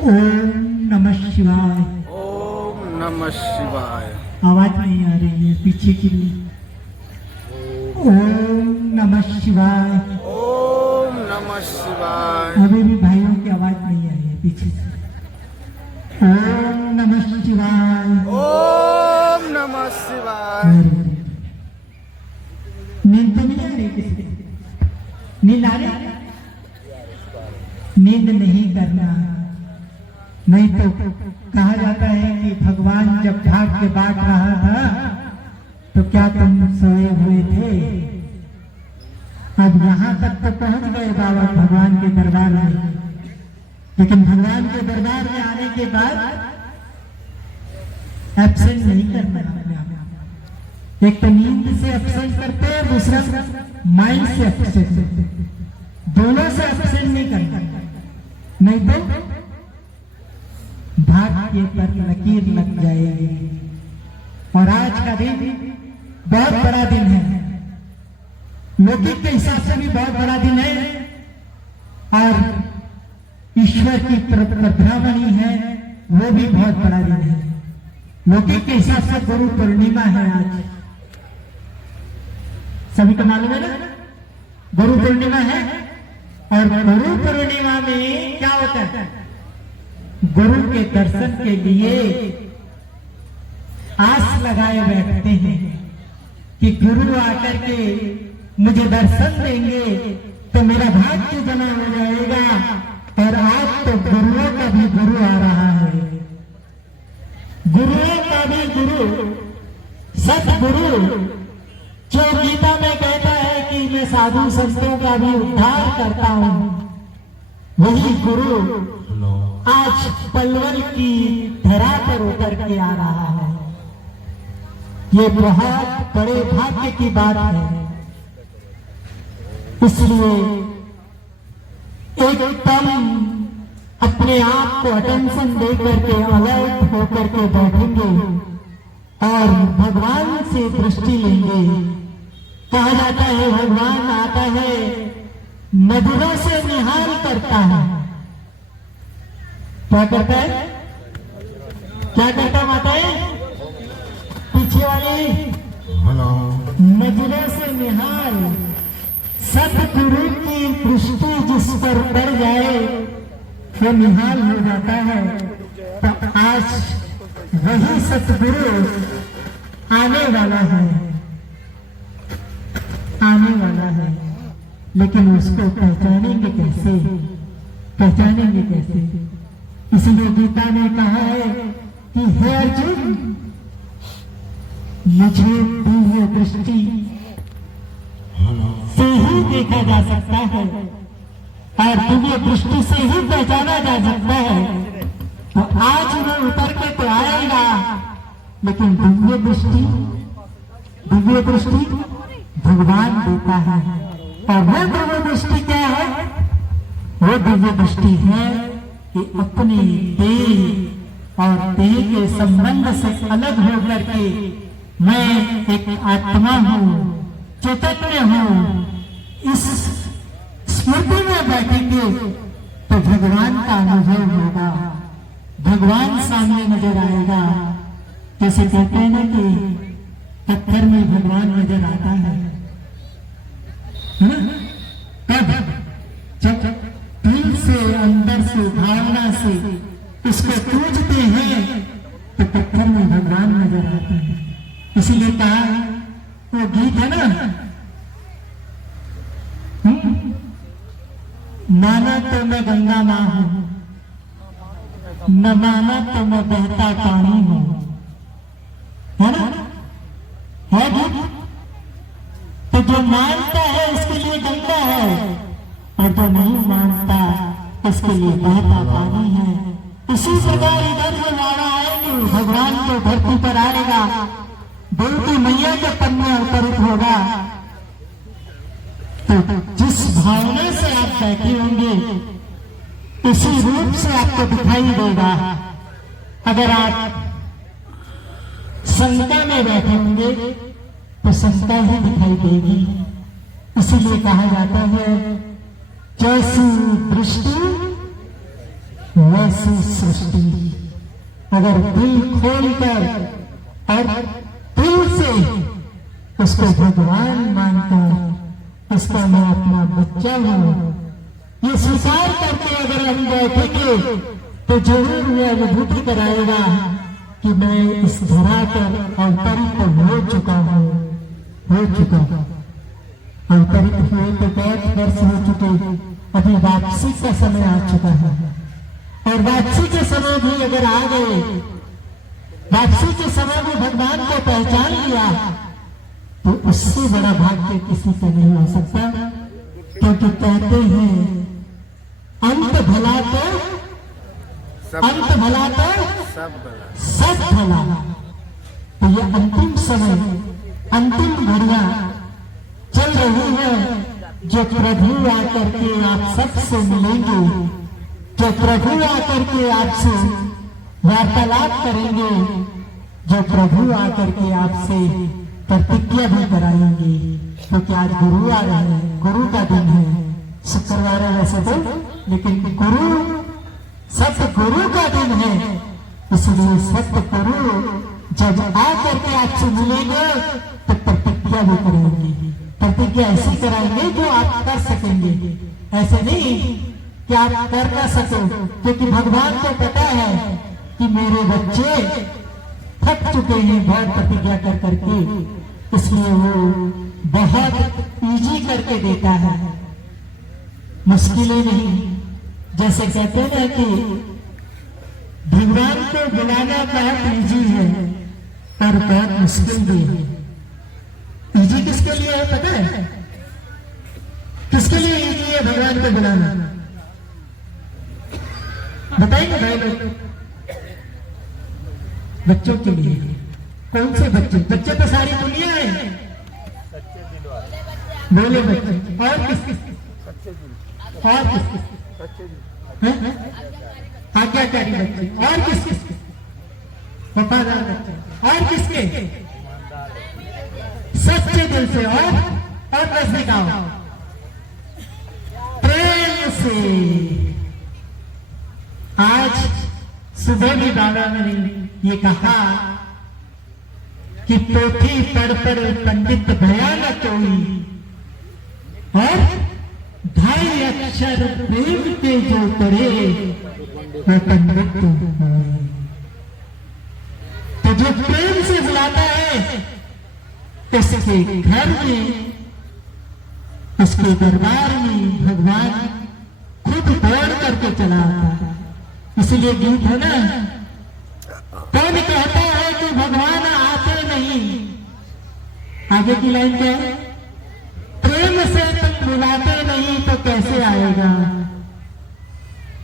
ओम नमः शिवाय। ओम नमः शिवाय। आवाज नहीं आ रही है पीछे की। ओम नमः शिवाय। ओम नमः शिवाय। अभी भी भाइयों की आवाज नहीं आ रही है पीछे से। ओम नमः शिवाय। ओम नमः शिवाय। नींद तो नहीं आ रही किसी को? नींद आ रही? नींद नहीं करना, नहीं तो कहा जाता है कि भगवान जब भाग्य बांट रहा था तो क्या तुम सोए हुए थे? अब यहाँ तक तो पहुंच गए बाबा भगवान के दरबार में, लेकिन भगवान के दरबार में आने के बाद एब्सेंट नहीं करना अपने आप। एक तो नींद से एब्सेंट करते हैं, दूसरा माइंड से एब्सेंट करते हैं। दोनों से एब्सेंट नहीं करना, नहीं तो भाग्य पर लकीर लग जाएगी। और आज का दिन बहुत बड़ा दिन है, लौकिक के हिसाब से भी बहुत बड़ा दिन है, और ईश्वर की प्रभ्रामणी है वो भी बहुत बड़ा दिन है। लौकिक के हिसाब से गुरु पूर्णिमा है आज, सभी को मालूम है ना, गुरु पूर्णिमा है। और गुरु पूर्णिमा में क्या होता है? गुरु के दर्शन के लिए आस लगाए बैठते हैं कि गुरु आकर के मुझे दर्शन देंगे तो मेरा भाग्य जमा हो जाएगा। और आज तो गुरुओं का भी गुरु आ रहा है, गुरुओं का भी गुरु, सतगुरु, जो गीता में कहता है कि मैं साधु संतों का भी उद्धार करता हूं, वही गुरु आज पलवल की धरा पर उतर के आ रहा है। ये बहुत बड़े भाग्य की बात है। इसलिए एकदम अपने आप को अटेंशन दे करके अलर्ट होकर के बैठेंगे और भगवान से दृष्टि लेंगे। कहा जाता है भगवान आता है, नजरों से निहाल करता है। क्या करता है? क्या करता माताएं? पीछे वाली नजरों से निहाल। सतगुरु की दृष्टि जिस पर पड़ जाए वो निहाल हो जाता है। तो आज वही सतगुरु आने वाला है, आने वाला है, लेकिन उसको पहचानेंगे कैसे? पहचानेंगे कैसे? इसलिए गीता ने कहा है कि हे अर्जुन, मुझे दिव्य दृष्टि से ही देखा जा सकता है और दिव्य दृष्टि से ही पहचाना जा सकता है। तो आज वो उतर के तो आएगा, लेकिन दिव्य दृष्टि भगवान देता है। और वो दिव्य दृष्टि क्या है? वो दिव्य दृष्टि है कि अपने देह और देह के संबंध से अलग होकर के मैं एक आत्मा हूं, चैतन्य हूं, इस स्मृति में बैठेंगे तो भगवान का अनुभव होगा, भगवान सामने नजर आएगा। जैसे कहते हैं ना कि पत्थर में भगवान नजर आता है ना? कब? जब दिल से, अंदर से, भावना से उसको पूजते हैं तो पत्थर में भगवान नजर आते हैं। इसीलिए कहा वो गीत है ना, माना तो मैं गंगा मां हूं, न माना तो मैं बहता पानी हूं, है ना? है गीत। तो जो मानता है उसके लिए गंगा है, और जो नहीं मानता उसके लिए बहता पानी है। इसी प्रकार इधर जो नारा आएगी भगवान को धरती पर आएगा, देवती मैया के पन्ने अवतरित होगा। तो जिस भावना से आप बैठे होंगे इसी रूप से आपको दिखाई देगा। अगर आप शंका में बैठे होंगे तो शंका ही दिखाई देगी। इसीलिए कहा जाता है जैसी दृष्टि वैसी सृष्टि अगर दिल खोलकर और दिल से उसको भगवान मानकर उसका मैं अपना बच्चा हूं ये स्वीकार करके अगर हम बैठेंगे तो जरूर यह अनुभूति कराएगा कि मैं इस धरा पर अवतरित हो चुका हूं अवतरित हुए तो बहुत वर्ष हो चुके, अभी वापसी का समय आ चुका है और वापसी के समय भी अगर आ गए, वापसी के समय में भगवान को पहचान लिया तो उससे बड़ा भाग्य किसी का नहीं हो सकता, क्योंकि कहते हैं अंत भला तो सब भला। तो ये अंतिम समय, अंतिम घड़ियां चल रही है जो प्रभु आकर के आप सबसे मिलेंगे, जो प्रभु आकर के आपसे वार्तालाप करेंगे, जो प्रभु आकर के आपसे प्रतिज्ञा भी कराएंगे। क्योंकि आज गुरु आ रहे हैं, गुरु का दिन है, शुक्रवार है वैसे तो, लेकिन गुरु सतगुरु का दिन है, इसलिए सतगुरु जब आकर के आपसे मिलेंगे तो प्रतिज्ञा भी करेंगे। प्रतिज्ञा ऐसी कराएंगे जो आप कर सकेंगे, ऐसे नहीं कि आप कर ना सको, क्योंकि भगवान को पता है कि मेरे बच्चे थक चुके हैं बहुत प्रतिज्ञा कर करके, इसलिए वो बहुत इजी करके देता है, मुश्किलें नहीं। जैसे कहते हैं कि भगवान को बुलाना बहुत इजी है और बहुत मुश्किल भी है। इजी किसके लिए है पता है? किसके लिए इजी है भगवान को बुलाना? बताएंगे भाई लोग? बच्चों के लिए। कौन से बच्चे? बच्चे तो सारी दुनिया है, बोले बच्चे। और किसके? और किसके? आज्ञाकारी बच्चे। और किसके? वफादार बच्चे। और किसके? सच्चे दिल से। और कैसे गाओ? प्रेम से। आज सुबह भी बाबा ने ये कहा कि पोथी पढ़ पंडित भया न कोई, और 2.5 अक्षर प्रेम के जो पढ़े वो पंडित है। तो जो प्रेम से बुलाता है उसके घर में, उसके दरबार में भगवान खुद दौड़ करके चला आता है। इसलिए गीत है ना, कौन कहता है कि भगवान आते नहीं? आगे की लाइन क्या है? प्रेम से तुम बुलाते नहीं तो कैसे आएगा?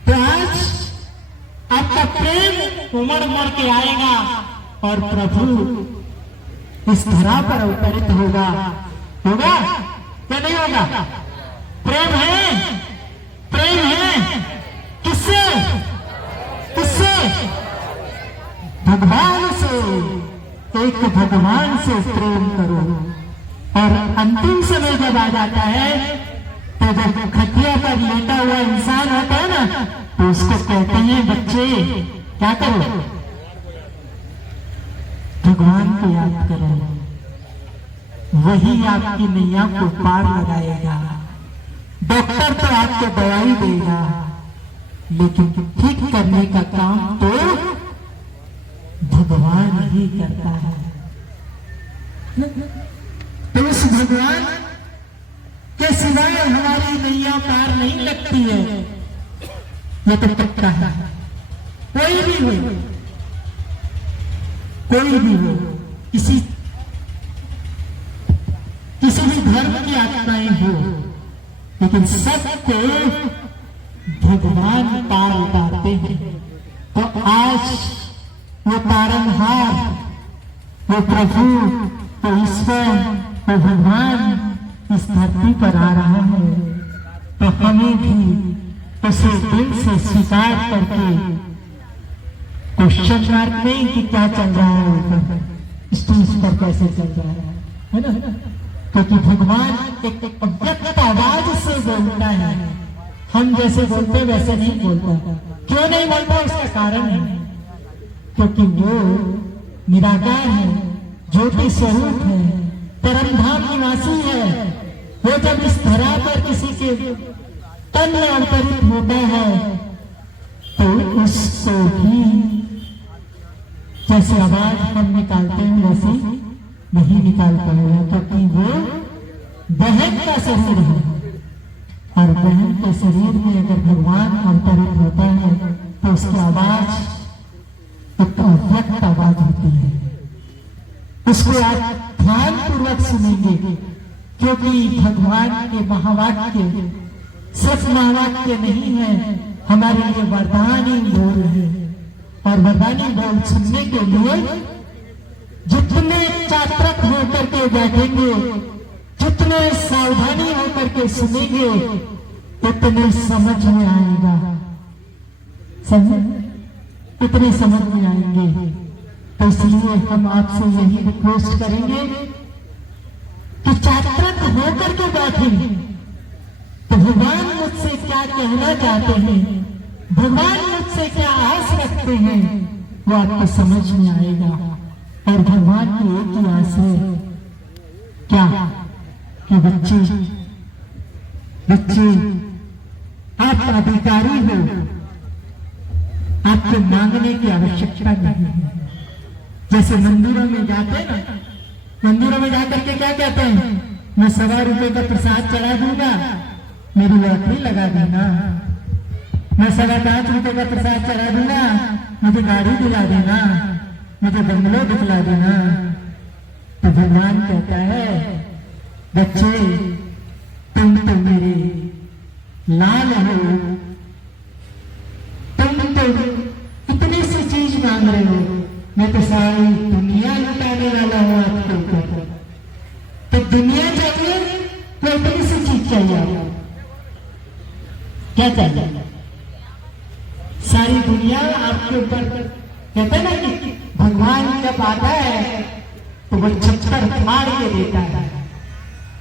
तो आज आपका प्रेम उमड़ उमड़ के आएगा और प्रभु इस धरा पर अवतरित होगा। होगा क्या नहीं होगा? प्रेम है, प्रेम है। किससे? किससे? भगवान से। एक भगवान से प्रेम करो। और अंतिम समय जब आ जाता है तो जब खटिया पर लेटा हुआ इंसान होता है ना, तो उसको कहते हैं बच्चे क्या करो? भगवान को याद करो, वही आपकी नैया को पार लगाएगा। डॉक्टर तो आपको दवाई देगा, लेकिन ठीक करने का काम तो भगवान ही करता है। तो उस भगवान के सिवाय हमारी नैया पार नहीं लगती है, ये तो पक्का है। कोई भी हो, कोई भी हो, किसी भी धर्म की आत्माएं हो, लेकिन सबको भगवान पार उतारते हैं। तो आज वो तारनहार, वो प्रभु, वो ईश्वर, वो भगवान इस धरती पर आ रहा है, तो हमें भी उसे दिल से स्वीकार करके क्वेश्चन मार्क नहीं कि क्या चल रहा है ऊपर, स्टेज पर कैसे चल रहा है ना? क्योंकि भगवान एक अव्यक्त आवाज से बोलता है, हम जैसे बोलते वैसे नहीं बोलता। क्यों नहीं बोलता? उसका कारण है क्योंकि वो निराकार है, ज्योति स्वरूप है, परम धाम निवासी है। वो जब इस धरा पर किसी के तन में अवतरित होता है तो उसको भी जैसे आवाज हम निकालते हैं वैसे नहीं निकाल पाएगा, क्योंकि वो बहन का शरीर है। और बहन के शरीर में अगर भगवान अवतरित होता है तो उसकी आवाज एक अव्यक्त आवाज होती है। उसको आप ध्यान पूर्वक सुनेंगे, क्योंकि भगवान के महावाक्य सिर्फ महावाक्य नहीं है, हमारे लिए वरदानी बोल है। और वरदानी बोल सुनने के लिए जितने चातक होकर के बैठेंगे, जितने सावधानी होकर के सुनेंगे, उतने समझ में आएगा, उतने समझ में आएंगे। तो इसलिए हम आपसे यही रिक्वेस्ट करेंगे कि चातक होकर के बैठेंगे तो भगवान मुझसे क्या कहना चाहते हैं, भगवान मुझसे क्या आस रखते हैं, वो आपको समझ में आएगा। और भगवान की एक ही आस है, क्या? कि बच्चे आप अधिकारी हो, आपको मांगने की आवश्यकता नहीं है। जैसे मंदिरों में जाते ना, मंदिरों में जाकर के क्या कहते हैं? मैं 1.25 रुपए का प्रसाद चढ़ा दूंगा, मेरी लॉटरी लगा देना। मैं 5.25 रुपए का प्रसाद चढ़ा दूंगा, मुझे गाड़ी दिला देना, मुझे बंगलो दिखला देना। तो भगवान कहता है, बच्चे तुम तो मेरे लाल हो, तुम तो इतनी सी चीज मांग रहे हो, मैं तो सारी दुनिया लुटाने वाला हूं आपके ऊपर। तो दुनिया चाहिए तो इतनी सी चीज चाहिए आपको? क्या चाहिए? सारी दुनिया आपके ऊपर। कहते ना कि भगवान जब आता है तो वो छप्पर फाड़ के देता है,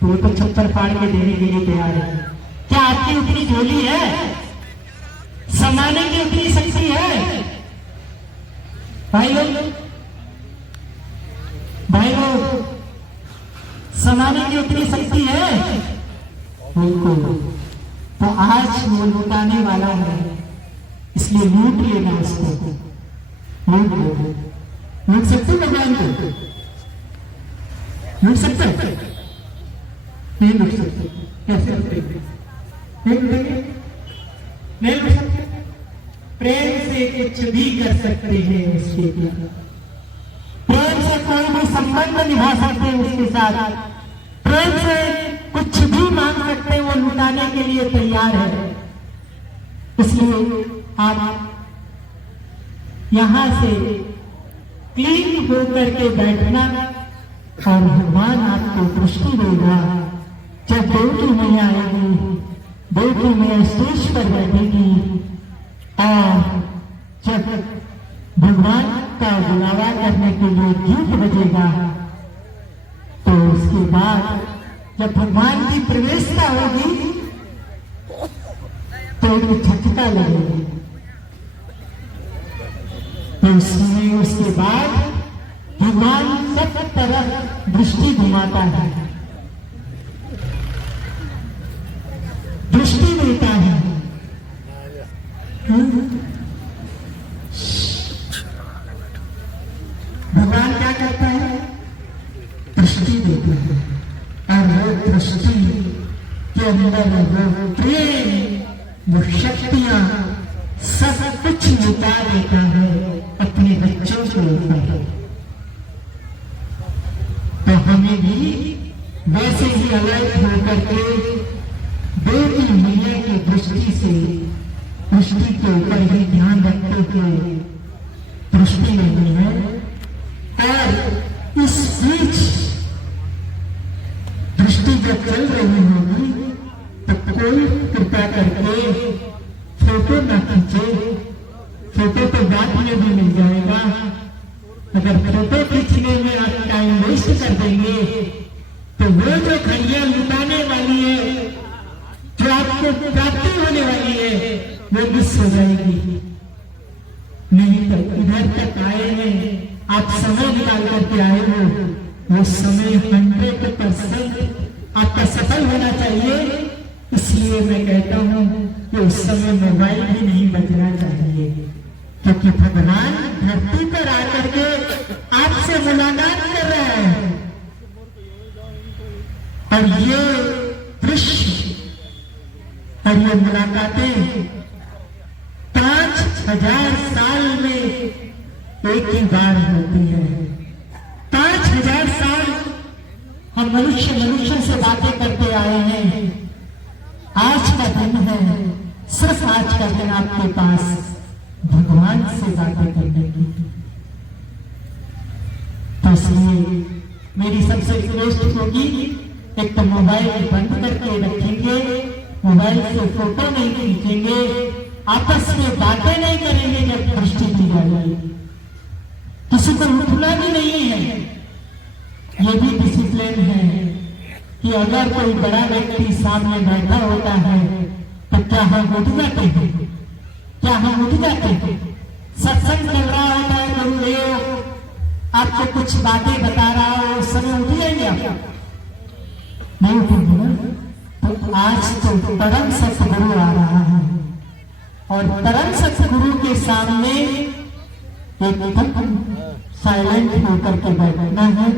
तो वो तो छप्पर फाड़ के देने के लिए तैयार है। क्या आपकी उतनी झोली है? समाने की उतनी शक्ति है? भाई लोग समाने की उतनी शक्ति है? बिल्कुल। तो आज वो लुटाने वाला है, इसलिए लूट लेना उसको, लूट सकते भगवान को? लूट सकते? नहीं लूट सकते। कैसे लूटेंगे? नहीं लूट सकते। प्रेम से कुछ भी कर सकते हैं उसके लिए, प्रेम से कोई भी संबंध निभा सकते हैं उसके साथ, प्रेम से कुछ भी मांग सकते हैं, वो लुटाने के लिए तैयार है। इसलिए आप यहां से क्लीन होकर के बैठना और भगवान आपको दृष्टि देगा। जब देवकी मैया आएगी, देवकी मैया स्टेज पर बैठेगी और जब भगवान का बुलावा करने के लिए गीत बजेगा, तो उसके बाद जब भगवान की प्रवेशता होगी तो एक झटका लगेगी। तो उसके बाद भगवान सब तरफ दृष्टि घुमाता है, दृष्टि देता है। भगवान क्या करता है? दृष्टि देता है। और वो दृष्टि के अंदर वो प्रेम, वो शक्तियां सब कुछ लुटा देता है अपने बच्चों के ऊपर। तो हमें भी वैसे ही अलर्ट होकर के देवकी मैया की दृष्टि से, दृष्टि के ऊपर ही ध्यान रखते हुए दृष्टि लेनी है। और इस बीच दृष्टि जब चल रही होगी तो कोई कृपा करके फोटो न खींचे। फोटो तो बाद में भी मिल जाएगा। अगर फोटो खींचने में आप टाइम वेस्ट कर देंगे तो वो जो घड़ियां लुटाने वाली है, जो आपको प्राप्ति होने वाली है, वो मिस हो जाएगी। नहीं तो इधर तक आए हैं, आप समय निकाल करके आए हो, वो समय 100% आपका सफल होना चाहिए। इसलिए मैं कहता हूँ कि उस समय मोबाइल भी नहीं बजना चाहिए, क्योंकि भगवान धरती पर आकर के आपसे मुलाकात कर रहे हैं। और ये दृश्य और ये मुलाकातें 5000 साल में एक ही बार होती है। 5000 साल हम मनुष्य से बातें करते आए हैं। आज का दिन है, सिर्फ आज का दिन आपके पास भगवान से बातें करने की। तो इसलिए मेरी सबसे रिक्वेस्ट होगी, एक तो मोबाइल बंद करके रखेंगे, मोबाइल से फोटो नहीं खींचेंगे, आपस में बातें नहीं करेंगे जब दृष्टि की जाएगी। किसी को उठना भी नहीं है। ये भी डिसिप्लिन है कि अगर कोई बड़ा व्यक्ति सामने बैठा होता है तो क्या हम उठ जाते हैं? क्या हम उठ जाते हैं? सत्संग चल रहा होता है, गुरुदेव आपको कुछ बातें बता रहा हो, उस समय उठ जाएंगे आप? नहीं उठेंगे ना। तो आज तो परम सतगुरु आ रहा है और परम सतगुरु के सामने एकदम साइलेंट होकर के बैठना है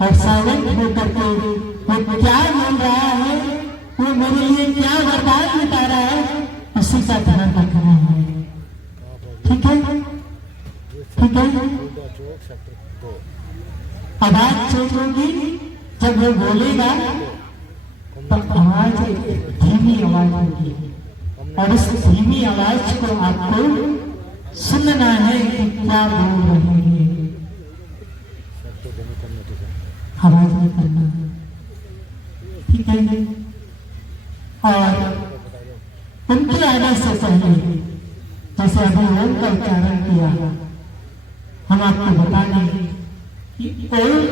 और साइलेंट होकर के वो क्या बोल रहा है, वो मेरे लिए क्या वरदान बता रहा है, उसी का ध्यान रखना है। ठीक है, ठीक है। आवाज चेंज होगी, जब वो बोलेगा तो आवाज धीमी आवाज होगी और उस धीमी आवाज को आपको सुनना है कि क्या बोल रहे हैं। आवाज नहीं करना, ठीक है। और उनके आने से पहले जैसे अभी ओम का उच्चारण किया, हम आपको बता दें कि ओम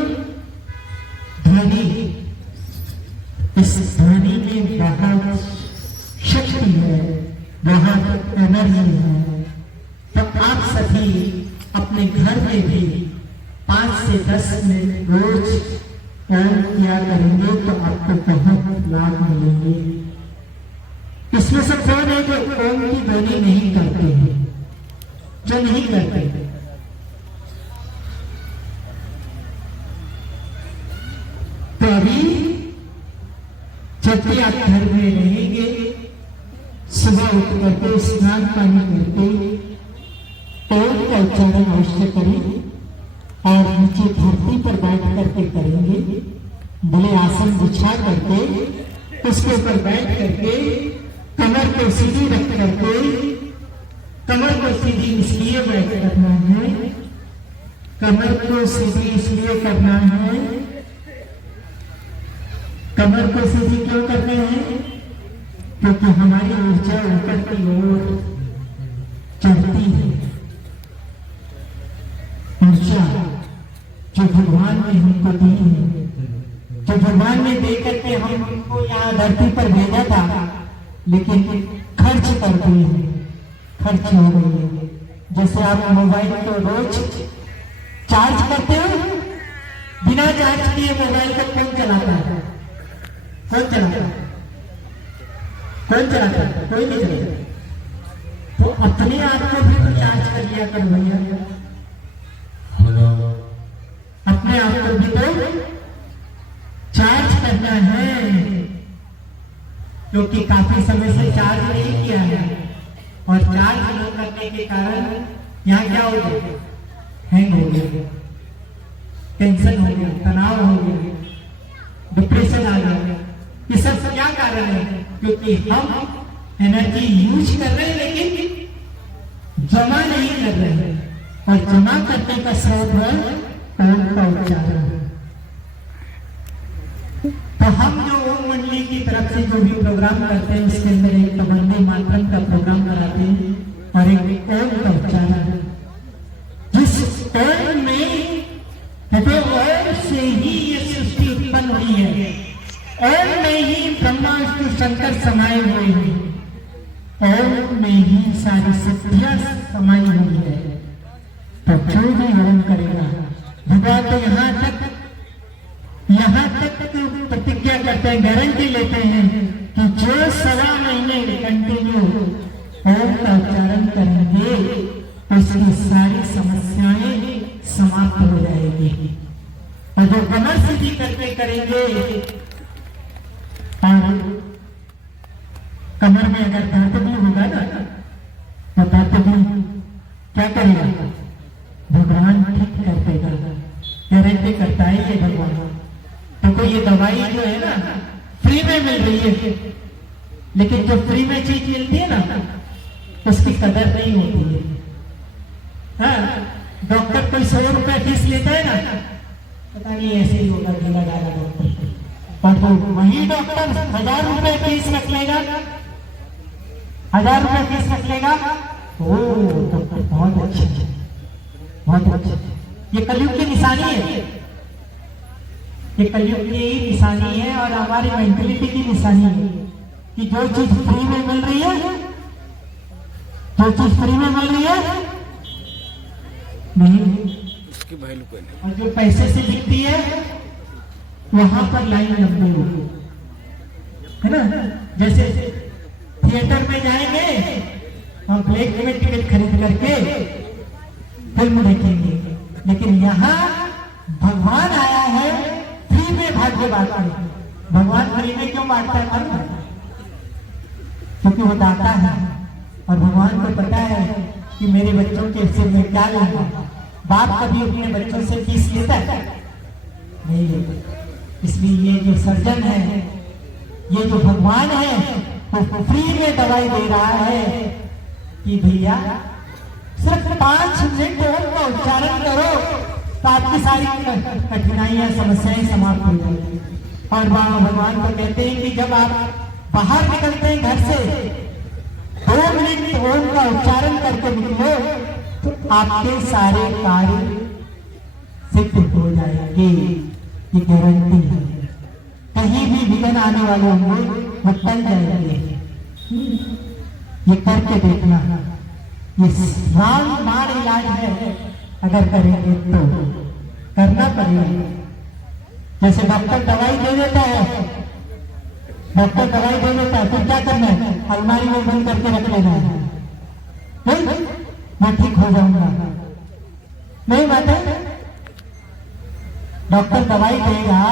ध्वनि, इस ध्वनि में बहुत शक्ति है, बहुत एनर्जी है। तो आप सभी अपने घर में भी 5 से 10 मिनट रोज ओम किया करेंगे तो आपको बहुत लाभ मिलेंगे। इसमें से कौन है जो ओम की ध्वनि नहीं करते हैं? जो नहीं करते, तो अभी जब भी आप घर में रहेंगे, सुबह उठ करके स्नान पानी करके ओम का उच्चारण अवश्य करें और नीचे धरती पर बैठ करके करेंगे। भले आसन बिछा करके उसके ऊपर बैठ करके कमर को सीधी रख करके, कमर को सीधी इसलिए बैठ करना है, कमर को सीधी इसलिए करना है, कमर को सीधी क्यों करना है? क्योंकि हमारी ऊर्जा ऊपर की ओर चढ़ती है। ऊर्जा जो भगवान ने हमको दी है, जो भगवान ने दे करके हमको यहाँ धरती पर भेजा था, लेकिन खर्च कर दिए, खर्च हो गई है। जैसे आप मोबाइल को रोज चार्ज करते हो, बिना चार्ज किए मोबाइल को कौन चलाता है? कौन चलाता है? कौन चलाता है? कोई नहीं चलाता। तो अपने आप को भी तो चार्ज कर लिया कर भैया, अपने आप को भी तो चार्ज करना है, क्योंकि काफी समय से चार्ज नहीं किया है और चार्ज न करने के कारण यहाँ क्या हो गया? हैंग हो गया, टेंशन हो गया, तनाव हो गया, डिप्रेशन आ गया। ये सब क्या कारण है? क्योंकि हम एनर्जी यूज कर रहे हैं लेकिन जमा नहीं कर रहे हैं, और जमा करने का स्रोत है ओम का उच्चारण। तो हम जो ओम मंडली की तरफ से जो भी प्रोग्राम करते हैं, उसके अंदर एक वंदे मातरम का प्रोग्राम कराते हैं और एक ओम का उच्चारण, जिस ओम में तो ओम से ही ये सृष्टि उत्पन्न हुई है, ओम में ही ब्रह्मा विष्णु शंकर समाये हुए हैं, ओम में ही सारी सिद्धियां समाई हुई है। तो जो भी हवन करेगा, भगवान तो यहाँ तक तो प्रतिज्ञा करते हैं, गारंटी लेते हैं कि जो 1.25 महीने कंटिन्यू ओम का उच्चारण करेंगे उसकी सारी समस्याएं समाप्त हो जाएगी। और जो कमर सीधी करके करेंगे और कमर में अगर दर्द भी होगा ना तो दर्द भी क्या करेगा, भगवान ठीक कर देगा, गारंटी करता है ये भगवान। तो कोई ये दवाई जो है ना फ्री में मिल रही है, लेकिन जो फ्री में चीज मिलती है ना उसकी कदर नहीं होती है। हाँ, डॉक्टर कोई 100 रुपए फीस लेता है ना, पता नहीं ऐसे ही होगा, ढीला डाला डॉक्टर, पर तो वही डॉक्टर 1000 रुपए फीस रख लेगा, 1000 रुपए फीस रख लेगा। ओ डॉक्टर बहुत अच्छे, बहुत अच्छे। ये कलयुग की निशानी है, ये कलयुग की निशानी है और हमारी मेंटलिटी की निशानी है कि जो चीज फ्री में मिल रही है, जो चीज फ्री में मिल रही है नहीं, उसकी वैल्यू कोई नहीं। और जो पैसे से बिकती है वहां पर लाइन लंबी होगी, है ना। जैसे थिएटर में जाएंगे हम ब्लैक में टिकट खरीद करके फिल्म देखेंगे, लेकिन यहाँ भगवान आया है फ्री में भाग्य बांटने। भगवान फ्री में क्यों बांटता है मालूम है? क्योंकि वो दाता है और भगवान को पता है कि मेरे बच्चों के सिर में क्या लूंगा। बाप कभी अपने बच्चों से फीस लेता है नहीं लेता, इसलिए ये जो सर्जन है, ये जो भगवान है, वो फ्री में दवाई दे रहा है कि भैया सिर्फ 5 मिनट ओम का उच्चारण करो तो आपकी सारी कठिनाइयां समस्याएं समाप्त हो जाएंगी। और भगवान को कहते हैं कि जब आप बाहर निकलते हैं घर से 2 मिनट ओम का उच्चारण करके निकलो तो आपके सारे कार्य सिद्ध हो जाएंगे, ये गारंटी है। कहीं भी विघ्न आने वाले होंगे वो टल जाएंगे। ये करके देखना, ये रामबाण इलाज है, अगर करेंगे तो करना पड़ेगा। जैसे डॉक्टर दवाई दे देता है, डॉक्टर दवाई दे देता है, फिर क्या करना है, अलमारी में बंद करके रख लेना है, नहीं मैं ठीक हो जाऊंगा, नहीं बात है। डॉक्टर दवाई देगा,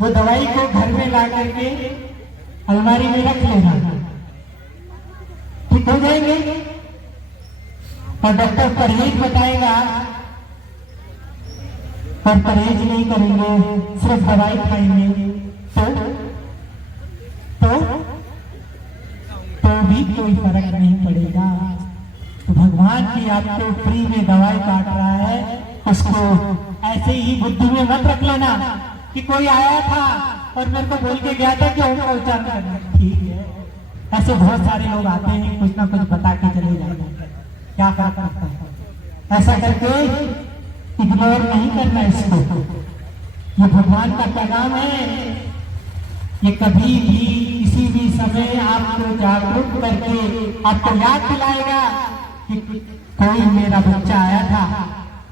वो दवाई को घर में ला करके अलमारी में रख लेना, ठीक हो जाएंगे। और डॉक्टर परहेज बताएगा, पर परहेज नहीं करेंगे, सिर्फ दवाई खाएंगे तो भी कोई फर्क नहीं पड़ेगा। तो भगवान की आपको फ्री में दवाई काट रहा है, उसको ऐसे ही बुद्धि में मत रख लेना कि कोई आया था और मेरे को बोल के गया था कि ओम का उच्चारण करना। ठीक है, ऐसे बहुत सारे लोग आते हैं, कुछ ना कुछ बता के चले जाते हैं, क्या फर्क पड़ता है। ऐसा करके इग्नोर नहीं करना इसको, ये भगवान का पैगाम है। ये कभी भी किसी भी समय आपको जागरूक करके आपको याद दिलाएगा कि कोई मेरा बच्चा आया था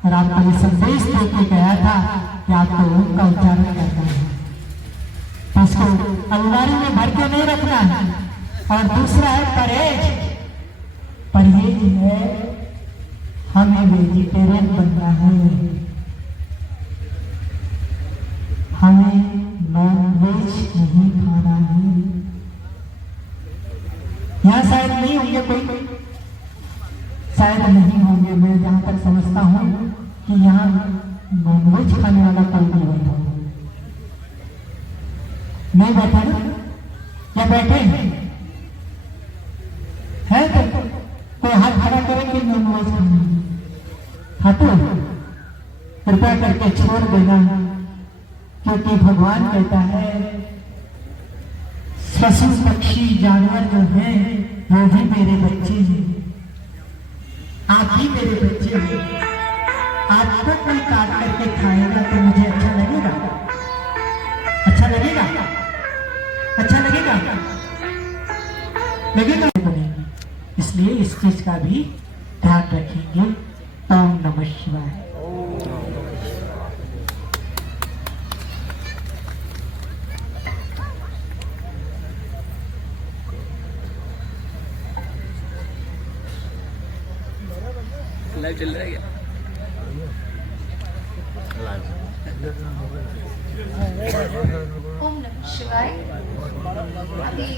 और आपको ये संदेश देके गया था कि आपको ओम का उच्चारण करना है। तो उसको अलमारी में भर के नहीं रखना है। और दूसरा है परहेज। परहेज है हमें वेजिटेरियन बनना है, हमें नॉनवेज नहीं खाना है। यहाँ शायद नहीं होंगे कोई, शायद नहीं होंगे, मैं जहां तक समझता हूँ कि यहाँ नॉनवेज खाने वाला कोई नहीं बैठा, नहीं बैठा ना, क्या बैठे है? तो कोई हाथ खड़ा करे कि नॉनवेज खाते हो, कृपया करके छोड़ देना, क्योंकि भगवान कहता है पशु पक्षी जानवर जो हैं वो भी मेरे बच्चे हैं, आप भी मेरे बच्चे हैं। आपको कोई काट करके खाएगा तो मुझे अच्छा लगेगा, अच्छा लगेगा, अच्छा लगेगा, लगेगा। उस चीज का भी ध्यान रखेंगे। ओम नमः शिवाय। लाइव चल रहा है क्या? ओम नमः शिवाय। अभी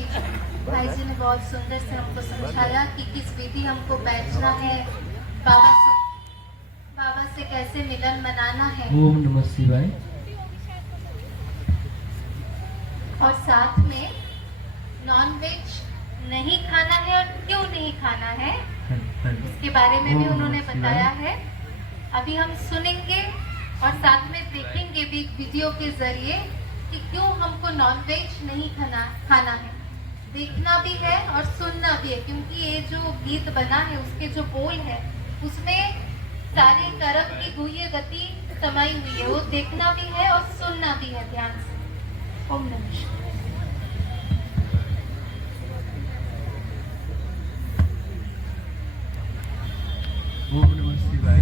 भाई जी ने बहुत सुंदर से हमको समझाया कि किस विधि हमको बैठना है, बाबा से कैसे मिलन मनाना है, ओम नमः शिवाय। और साथ में नॉन वेज नहीं खाना है और क्यों नहीं खाना है इसके बारे में भी उन्होंने बताया है। अभी हम सुनेंगे और साथ में देखेंगे भी वीडियो के जरिए कि क्यों हमको नॉन वेज नहीं खाना है। देखना भी है और सुनना भी है, क्योंकि ये जो गीत बना है उसके जो बोल है उसमें सारे कर्म की गुह्य गति समाई हुई है। वो देखना भी है और सुनना भी है ध्यान से। ओम नमः शिवाय। ओम नमः शिवाय।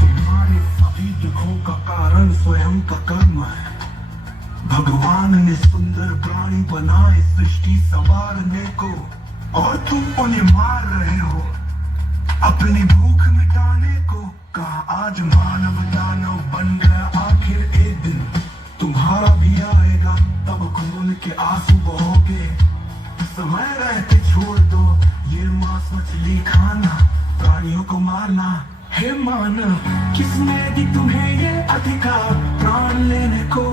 तुम्हारे सभी दुखों का कारण स्वयं का कर्म है। भगवान ने सुंदर प्राणी बनाए सृष्टि संवारने को, और तुम उन्हें मार रहे हो अपनी भूख मिटाने को। कहा आज मानव दानव बन गया, आखिर एक दिन तुम्हारा भी आएगा, तब खून के आंसू बहोगे। समय रहते छोड़ दो ये मांस मछली खाना, प्राणियों को मारना। हे मानव, किसने दी तुम्हें ये अधिकार प्राण लेने को,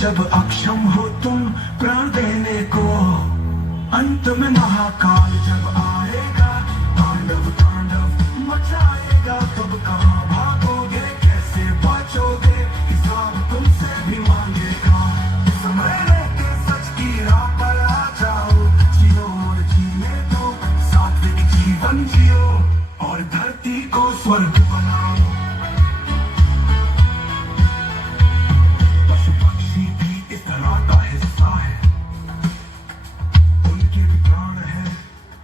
जब अक्षम हो तुम प्राण देने को। अंत में महाकाल जब आएगा, तांडव तांडव मचाएगा, तब कहाँ भागोगे, कैसे बचोगे, हिसाब तुमसे भी मांगेगा। समय रहते सच की राह पर आ जाओ, जियो और जीने दो, सात्विक जीवन जियो और धरती को स्वर्ग बनाओ। पशु पक्षी भी इस तरह का हिस्सा है, उनके भी प्राण है,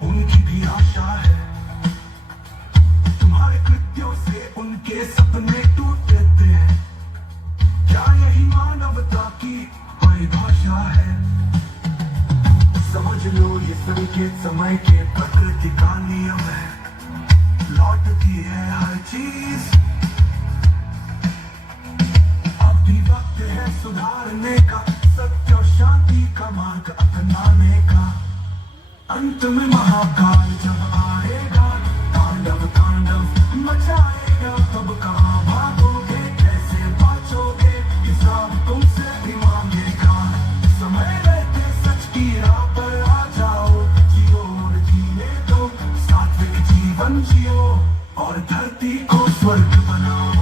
उनकी भी आशा है। तुम्हारे कृत्यों से उनके सपने टूटते थे, क्या यही मानवता की परिभाषा है? समझ लो ये संकेत समय के प्रकृति का नियम है, लौटती है हर चीज। अब भी वक्त है सुधारने का, सत्य और शांति का मार्ग अपनाने का। अंत में महाकाल जब आएगा, तांडव तांडव मचाएगा, तब कहाँ भागोगे, कैसे बचोगे, हिसाब तुमसे भी मांगेगा। समय रहते सच की राह पर आ जाओ, जियो और जीने दो, सात्विक जीवन जियो और धरती को स्वर्ग बनाओ।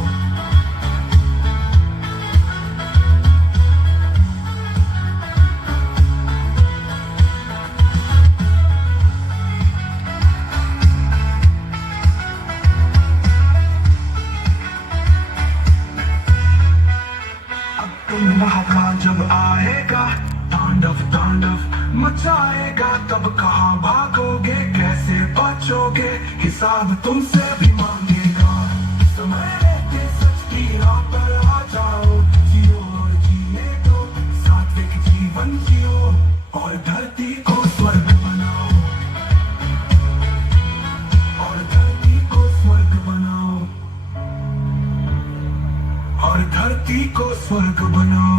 महाकाल जब आएगा, तांडव तांडव मचाएगा, तब कहाँ भागोगे, कैसे बचोगे, हिसाब तुमसे भी मांगेगा। समय रहते सच की राह पर आ जाओ, जियो और जीने दो, सात्विक जीवन जियो और धरती को स्वर्ग बनाओ। और धरती को स्वर्ग बनाओ, और धरती को स्वर्ग बनाओ।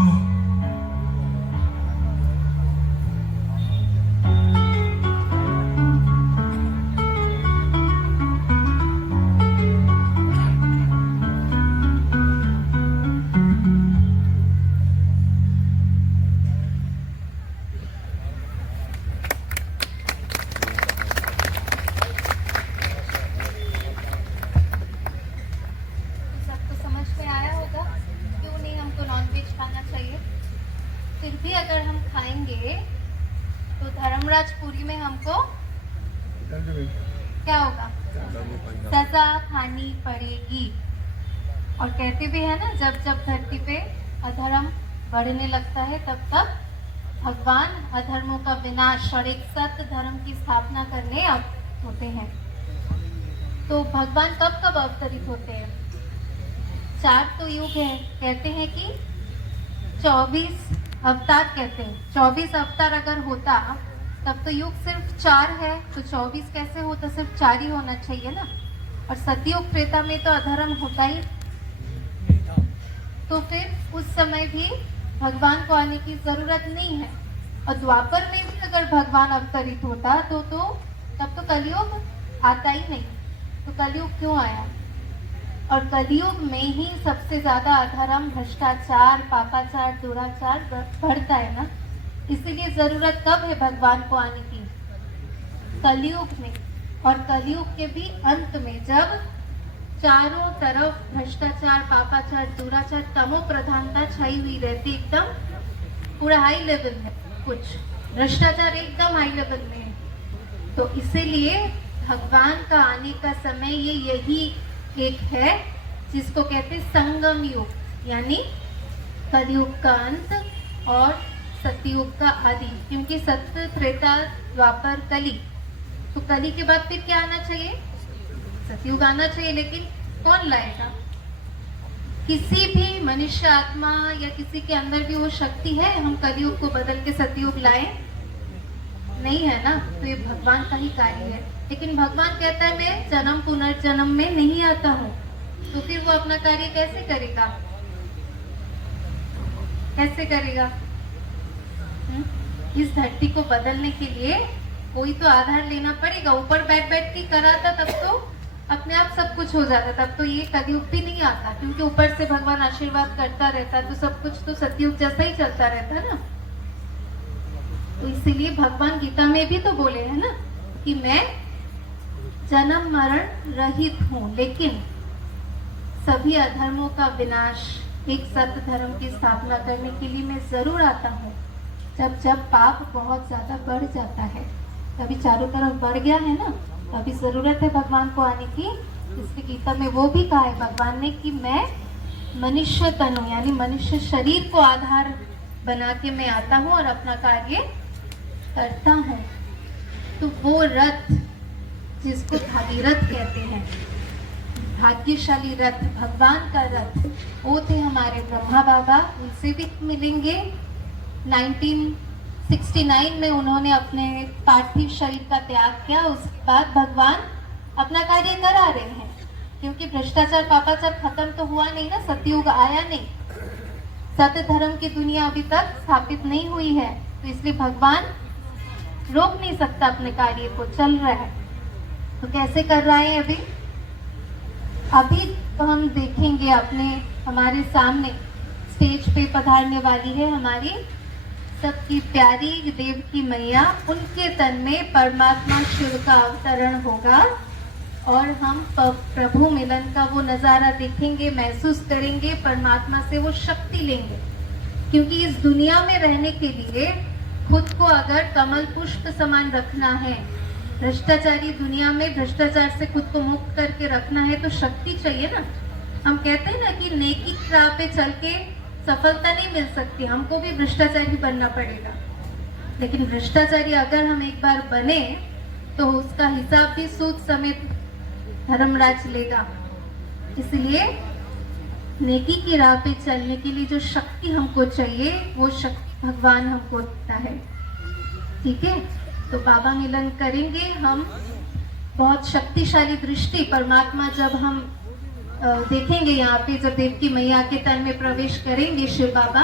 तो धर्मराजपुरी में हमको क्या होगा, सजा खानी पड़ेगी। और कहते भी है ना, जब जब धरती पे अधर्म बढ़ने लगता है तब तब भगवान अधर्मों का विनाश और एक सत्य धर्म की स्थापना करने होते हैं। तो भगवान कब कब अवतरित होते हैं? 4 तो युग है, कहते हैं कि 24 अवतार कहते हैं। 24 अवतार अगर होता तब तो युग सिर्फ 4 है, तो 24 कैसे होता? सिर्फ 4 ही होना चाहिए ना। और सतयुग त्रेता में तो अधर्म होता ही, तो फिर उस समय भी भगवान को आने की जरूरत नहीं है। और द्वापर में भी अगर भगवान अवतरित होता तो तब तो कलयुग आता ही नहीं। तो कलयुग क्यों आया? और कलयुग में ही सबसे ज्यादा अधर्म, भ्रष्टाचार, पापाचार, दुराचार बढ़ता है ना। इसीलिए जरूरत कब है भगवान को आने की? कलयुग में। और कलयुग के भी अंत में, जब चारों तरफ भ्रष्टाचार, पापाचार, दुराचार, तमो प्रधानता छाई हुई रहती, एकदम पूरा हाई लेवल में, कुछ भ्रष्टाचार एकदम हाई लेवल में है। तो इसीलिए भगवान का आने का समय यही एक है जिसको कहते हैं संगम युग, यानी कलयुग का अंत और सतयुग का आदि। क्योंकि सत्य, त्रेता, द्वापर, कली, तो कली के बाद फिर क्या आना चाहिए? सतयुग आना चाहिए। लेकिन कौन लाएगा? किसी भी मनुष्य आत्मा या किसी के अंदर भी वो शक्ति है हम कलयुग को बदल के सतयुग लाएं? नहीं है ना। तो ये भगवान का ही कार्य है। लेकिन भगवान कहता है मैं जन्म पुनर्जन्म में नहीं आता हूँ, तो फिर वो अपना कार्य कैसे करेगा? कैसे करेगा? इस धरती को बदलने के लिए कोई तो आधार लेना पड़ेगा। ऊपर बैठ बैठ के कराता तब तो अपने आप सब कुछ हो जाता, तब तो ये कलयुग भी नहीं आता। क्योंकि ऊपर से भगवान आशीर्वाद करता रहता, तो सब कुछ तो सतयुग जैसा ही चलता रहता ना। तो इसीलिए भगवान गीता में भी तो बोले है ना कि मैं जन्म मरण रहित हूँ, लेकिन सभी अधर्मों का विनाश, एक सत्य धर्म की स्थापना करने के लिए मैं जरूर आता हूँ। जब जब पाप बहुत ज्यादा बढ़ जाता है, कभी चारों तरफ बढ़ गया है ना, अभी जरूरत है भगवान को आने की। इसलिए गीता में वो भी कहा है भगवान ने कि मैं मनुष्य तनु, यानी मनुष्य शरीर को आधार बना के मैं आता हूँ और अपना कार्य करता हूँ। तो वो रथ जिसको भागीरथ कहते हैं, भाग्यशाली रथ, भगवान का रथ, वो थे हमारे ब्रह्मा बाबा। उनसे भी मिलेंगे। 1969 में उन्होंने अपने पार्थिव शरीर का त्याग किया। उसके बाद भगवान अपना कार्य करा रहे हैं, क्योंकि भ्रष्टाचार, पापाचार खत्म तो हुआ नहीं ना, सतयुग आया नहीं, सत्य धर्म की दुनिया अभी तक स्थापित नहीं हुई है। तो इसलिए भगवान रोक नहीं सकता अपने कार्य को, चल रहा है। तो कैसे कर रहा है अभी तो हम देखेंगे। हमारे सामने स्टेज पे पधारने वाली है हमारी सबकी प्यारी देव की मैया। उनके तन में परमात्मा शिव का अवतरण होगा और हम प्रभु मिलन का वो नजारा देखेंगे, महसूस करेंगे, परमात्मा से वो शक्ति लेंगे। क्योंकि इस दुनिया में रहने के लिए खुद को अगर कमल पुष्प समान रखना है, भ्रष्टाचारी दुनिया में भ्रष्टाचार से खुद को मुक्त करके रखना है, तो शक्ति चाहिए ना। हम कहते हैं ना कि नेकी राह पे चल के सफलता नहीं मिल सकती, हमको भी भ्रष्टाचारी बनना पड़ेगा। लेकिन भ्रष्टाचारी अगर हम एक बार बने तो उसका हिसाब भी सूद समेत धर्मराज लेगा। इसलिए नेकी की राह पे चलने के लिए जो शक्ति हमको चाहिए, वो शक्ति भगवान हमको देता है। ठीक है, तो बाबा मिलन करेंगे हम। बहुत शक्तिशाली दृष्टि परमात्मा जब हम देखेंगे यहाँ पे, जब देव की मैया के तन में प्रवेश करेंगे शिव बाबा,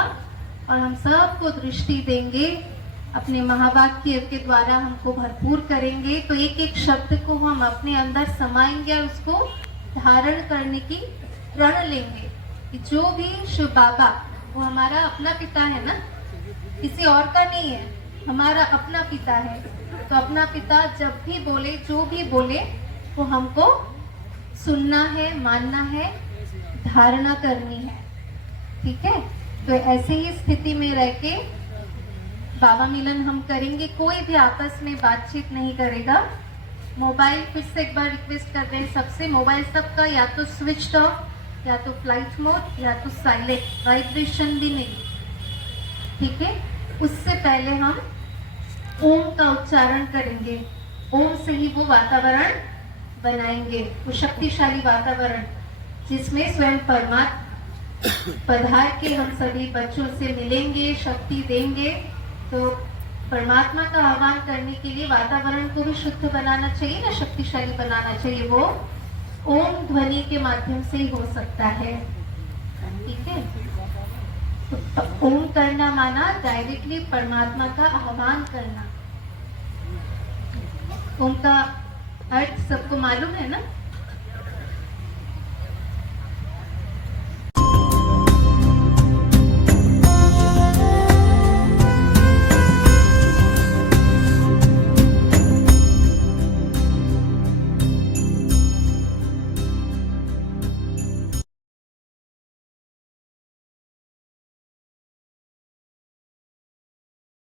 और हम सबको दृष्टि देंगे, अपने महावाक्य के द्वारा हमको भरपूर करेंगे। तो एक एक शब्द को हम अपने अंदर समाएंगे और उसको धारण करने की प्रण लेंगे कि जो भी शिव बाबा, वो हमारा अपना पिता है ना, किसी और का नहीं है, हमारा अपना पिता है। तो अपना पिता जब भी बोले, जो भी बोले, वो हमको सुनना है, मानना है, धारणा करनी है। ठीक है, तो ऐसे ही स्थिति में रह के बाबा मिलन हम करेंगे, कोई भी आपस में बातचीत नहीं करेगा। मोबाइल, फिर से एक बार रिक्वेस्ट कर रहे हैं सबसे, मोबाइल सबका या तो स्विच ऑफ, या तो फ्लाइट मोड, या तो साइलेंट, वाइब्रेशन भी नहीं, ठीक है। उससे पहले हम ओम का उच्चारण करेंगे। ओम से ही वो वातावरण बनाएंगे, वो शक्तिशाली वातावरण जिसमें स्वयं परमात्मा पधार के हम सभी बच्चों से मिलेंगे, शक्ति देंगे। तो परमात्मा का आह्वान करने के लिए वातावरण को भी शुद्ध बनाना चाहिए ना, शक्तिशाली बनाना चाहिए। वो ओम ध्वनि के माध्यम से ही हो सकता है, ठीक है। तो ओम करना माना डायरेक्टली परमात्मा का आह्वान करना। ओम का अर्थ सबको मालूम है ना?